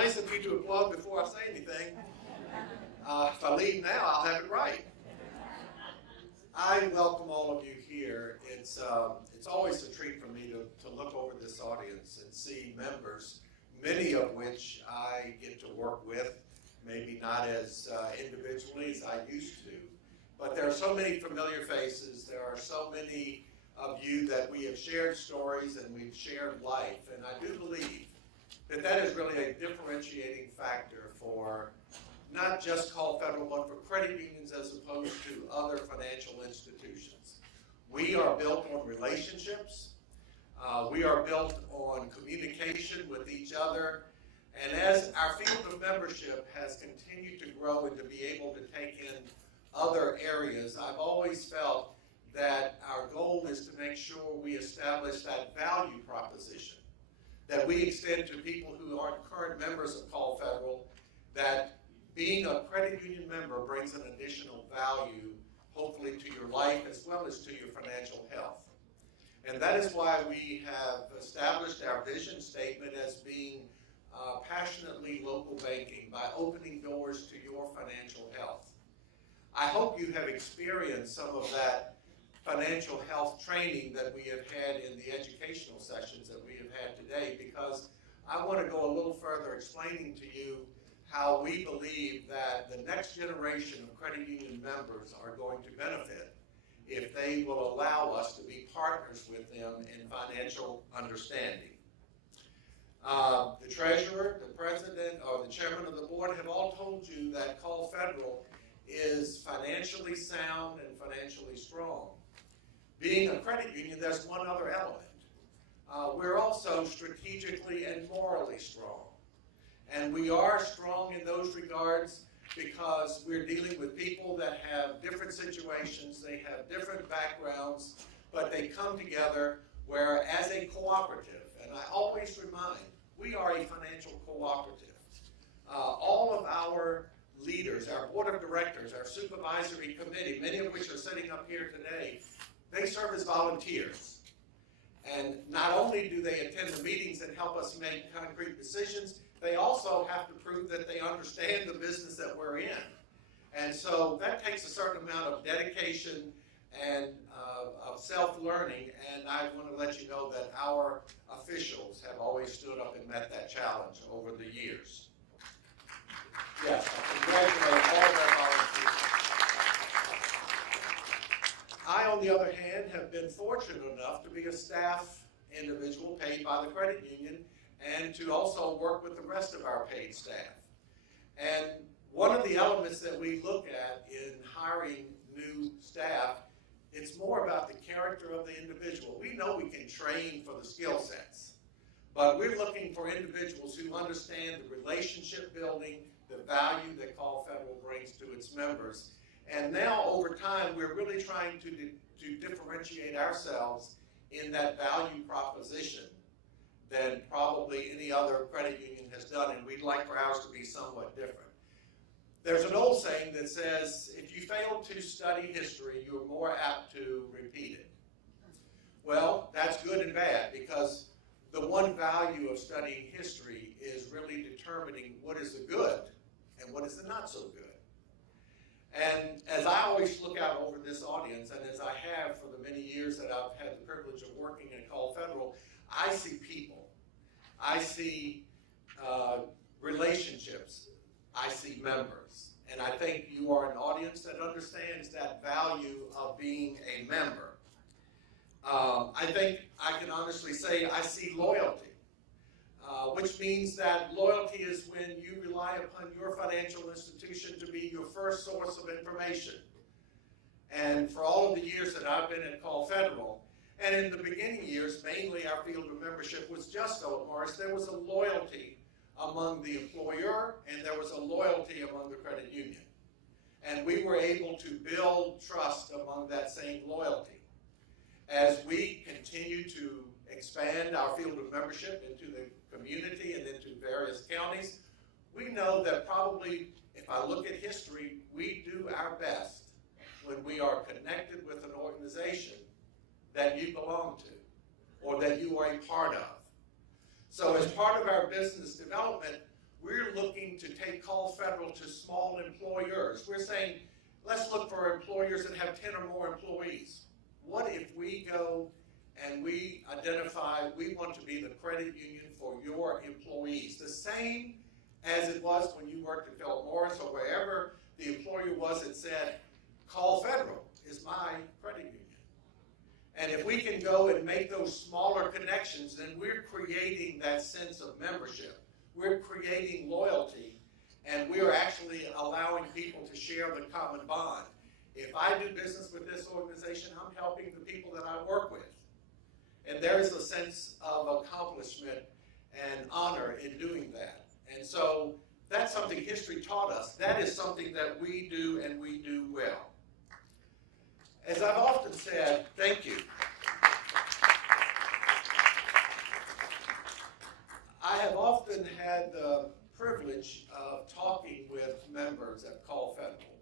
nice of you to applaud before I say anything. If I leave now, I'll have it right. I welcome all of you here. It's always a treat for me to look over this audience and see members, many of which I get to work with, maybe not as individually as I used to. But there are so many familiar faces. There are so many of you that we have shared stories and we've shared life. And I do believe that that is really a differentiating factor for not just Call Federal, but for credit unions as opposed to other financial institutions. We are built on relationships. We are built on communication with each other. And as our field of membership has continued to grow and to be able to take in other areas, I've always felt that our goal is to make sure we establish that value proposition that we extend to people who aren't current members of Call Federal, that being a credit union member brings an additional value, hopefully, to your life as well as to your financial health. And that is why we have established our vision statement as being passionately local banking by opening doors to your financial health. I hope you have experienced some of that financial health training that we have had in the educational sessions that we have had today, because I want to go a little further explaining to you how we believe that the next generation of credit union members are going to benefit if they will allow us to be partners with them in financial understanding. The treasurer, the president, or the chairman of the board have all told you that Call Federal is financially sound and financially strong. Being a credit union, there's one other element. We're also strategically and morally strong. And we are strong in those regards because we're dealing with people that have different situations, they have different backgrounds, but they come together where as a cooperative, and I always remind, we are a financial cooperative. All of our leaders, our board of directors, our supervisory committee, many of which are sitting up here today, they serve as volunteers. And not only do they attend the meetings and help us make concrete decisions, they also have to prove that they understand the business that we're in. And so that takes a certain amount of dedication and of self-learning, and I want to let you know that our officials have always stood up and met that challenge over the years. Yes, I congratulate all of our volunteers. I, on the other hand, have been fortunate enough to be a staff individual paid by the credit union and to also work with the rest of our paid staff. And one of the elements that we look at in hiring new staff, it's more about the character of the individual. We know we can train for the skill sets, but we're looking for individuals who understand the relationship building, the value that Call Federal brings to its members. And now, over time, we're really trying to differentiate ourselves in that value proposition than probably any other credit union has done, and we'd like for ours to be somewhat different. There's an old saying that says, if you fail to study history, you're more apt to repeat it. Well, that's good and bad, because the one value of studying history is really determining what is the good and what is the not so good. And as I always look out over this audience, and as I have for the many years that I've had the privilege of working at Call Federal, I see people. I see relationships. I see members. And I think you are an audience that understands that value of being a member. I think I can honestly say I see loyalty. Which means that loyalty is when you rely upon your financial institution to be your first source of information. And for all of the years that I've been at Call Federal, and in the beginning years, mainly our field of membership was just Philip Morris, there was a loyalty among the employer and there was a loyalty among the credit union. And we were able to build trust among that same loyalty. As we continue to expand our field of membership into the community and into various counties, we know that probably, if I look at history, we do our best when we are connected with an organization that you belong to or that you are a part of. So as part of our business development, we're looking to take Call Federal to small employers. We're saying, let's look for employers that have 10 or more employees. What if we go and we identify we want to be the credit union for your employees? The same as it was when you worked at Philip Morris or wherever the employer was that said, Call Federal is my credit union. And if we can go and make those smaller connections, then we're creating that sense of membership. We're creating loyalty, and we're actually allowing people to share the common bond. If I do business with this organization, I'm helping the people that I work with. And there is a sense of accomplishment and honor in doing that. And so that's something history taught us. That is something that we do and we do well. As I've often said, thank you. I have often had the privilege of talking with members at Call Federal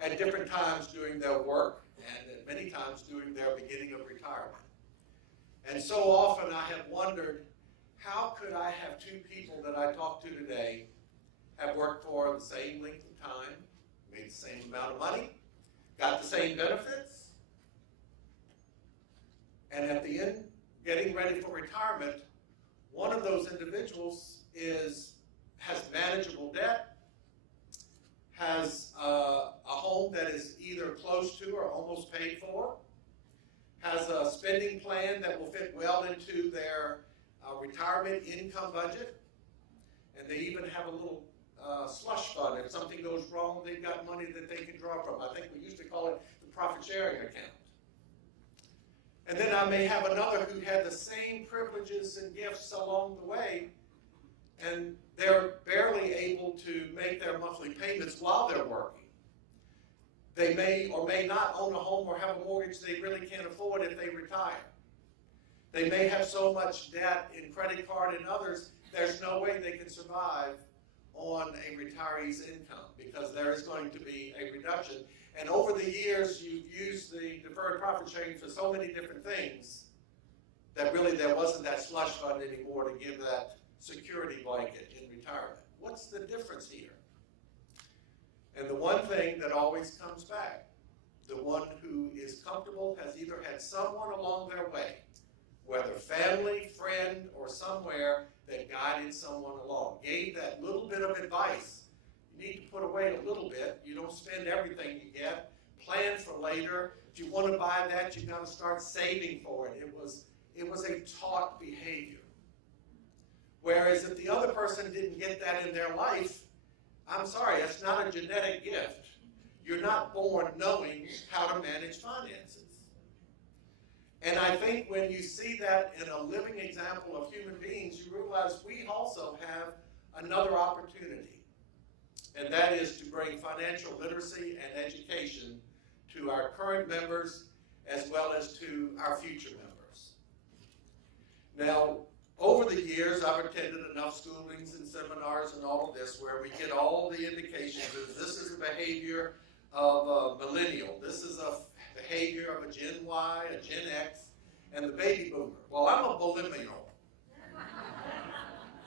at different times during their work and at many times during their beginning of retirement. And so often I have wondered, how could I have two people that I talk to today have worked for the same length of time, made the same amount of money, got the same benefits, and at the end, getting ready for retirement, one of those individuals has manageable debt, has a home that is either close to or almost paid for, has a spending plan that will fit well into their retirement income budget, and they even have a little slush fund. If something goes wrong, they've got money that they can draw from. I think we used to call it the profit sharing account. And then I may have another who had the same privileges and gifts along the way, and they're barely able to make their monthly payments while they're working. They may or may not own a home or have a mortgage they really can't afford if they retire. They may have so much debt in credit card and others, there's no way they can survive on a retiree's income because there is going to be a reduction. And over the years, you've used the deferred profit sharing for so many different things that really there wasn't that slush fund anymore to give that security blanket in retirement. What's the difference here? And the one thing that always comes back, the one who is comfortable has either had someone along their way, whether family, friend, or somewhere that guided someone along, gave that little bit of advice. You need to put away a little bit. You don't spend everything you get. Plan for later. If you want to buy that, you've got to start saving for it. It was a taught behavior. Whereas if the other person didn't get that in their life, I'm sorry, it's not a genetic gift. You're not born knowing how to manage finances. And I think when you see that in a living example of human beings, you realize we also have another opportunity. And that is to bring financial literacy and education to our current members as well as to our future members. Now, over the years, I've attended enough schoolings and seminars and all of this where we get all the indications that this is a behavior of a millennial. This is a behavior of a Gen Y, a Gen X, and the baby boomer. Well, I'm a millennial.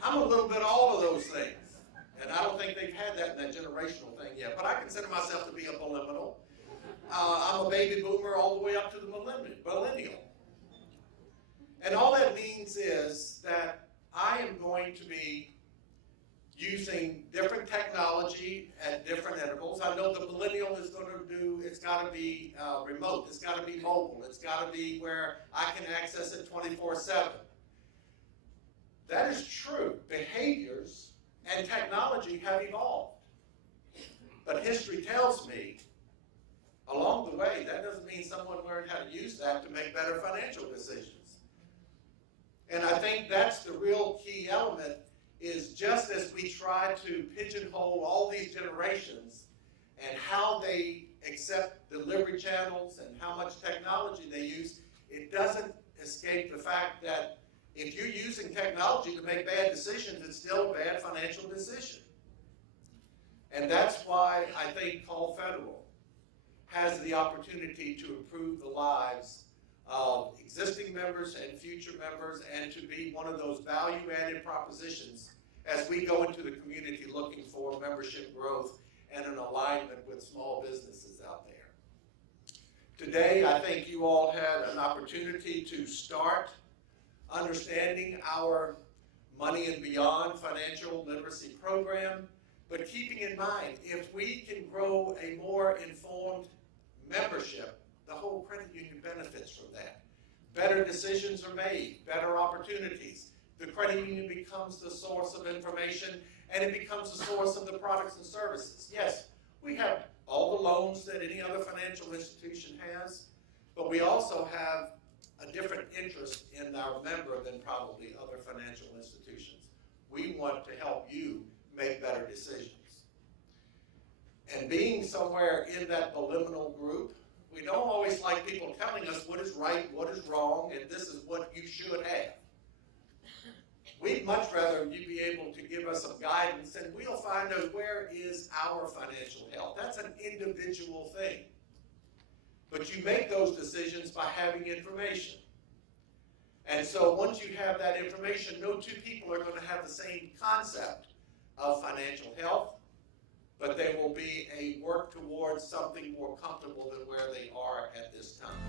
I'm a little bit all of those things. And I don't think they've had that in that generational thing yet. But I consider myself to be a millennial. I'm a baby boomer all the way up to the millennial. And all that means is that I am going to be using different technology at different intervals. I know the millennial is going to do, it's got to be remote, it's got to be mobile, it's got to be where I can access it 24/7. That is true. Behaviors and technology have evolved. But history tells me, along the way, that doesn't mean someone learned how to use that to make better financial decisions. And I think that's the real key element, is just as we try to pigeonhole all these generations and how they accept delivery channels and how much technology they use, it doesn't escape the fact that if you're using technology to make bad decisions, it's still a bad financial decision. And that's why I think Call Federal has the opportunity to improve the lives of existing members and future members, and to be one of those value-added propositions as we go into the community looking for membership growth and an alignment with small businesses out there. Today, I think you all had an opportunity to start understanding our Money and Beyond financial literacy program, but keeping in mind, if we can grow a more informed membership, the whole credit union benefits from that. Better decisions are made, better opportunities. The credit union becomes the source of information, and it becomes the source of the products and services. Yes, we have all the loans that any other financial institution has, but we also have a different interest in our member than probably other financial institutions. We want to help you make better decisions. And being somewhere in that liminal group, we don't always like people telling us what is right, what is wrong, and this is what you should have. We'd much rather you be able to give us some guidance, and we'll find out where is our financial health. That's an individual thing. But you make those decisions by having information. And so once you have that information, no two people are going to have the same concept of financial health, but they will be a work towards something more comfortable than where they are at this time.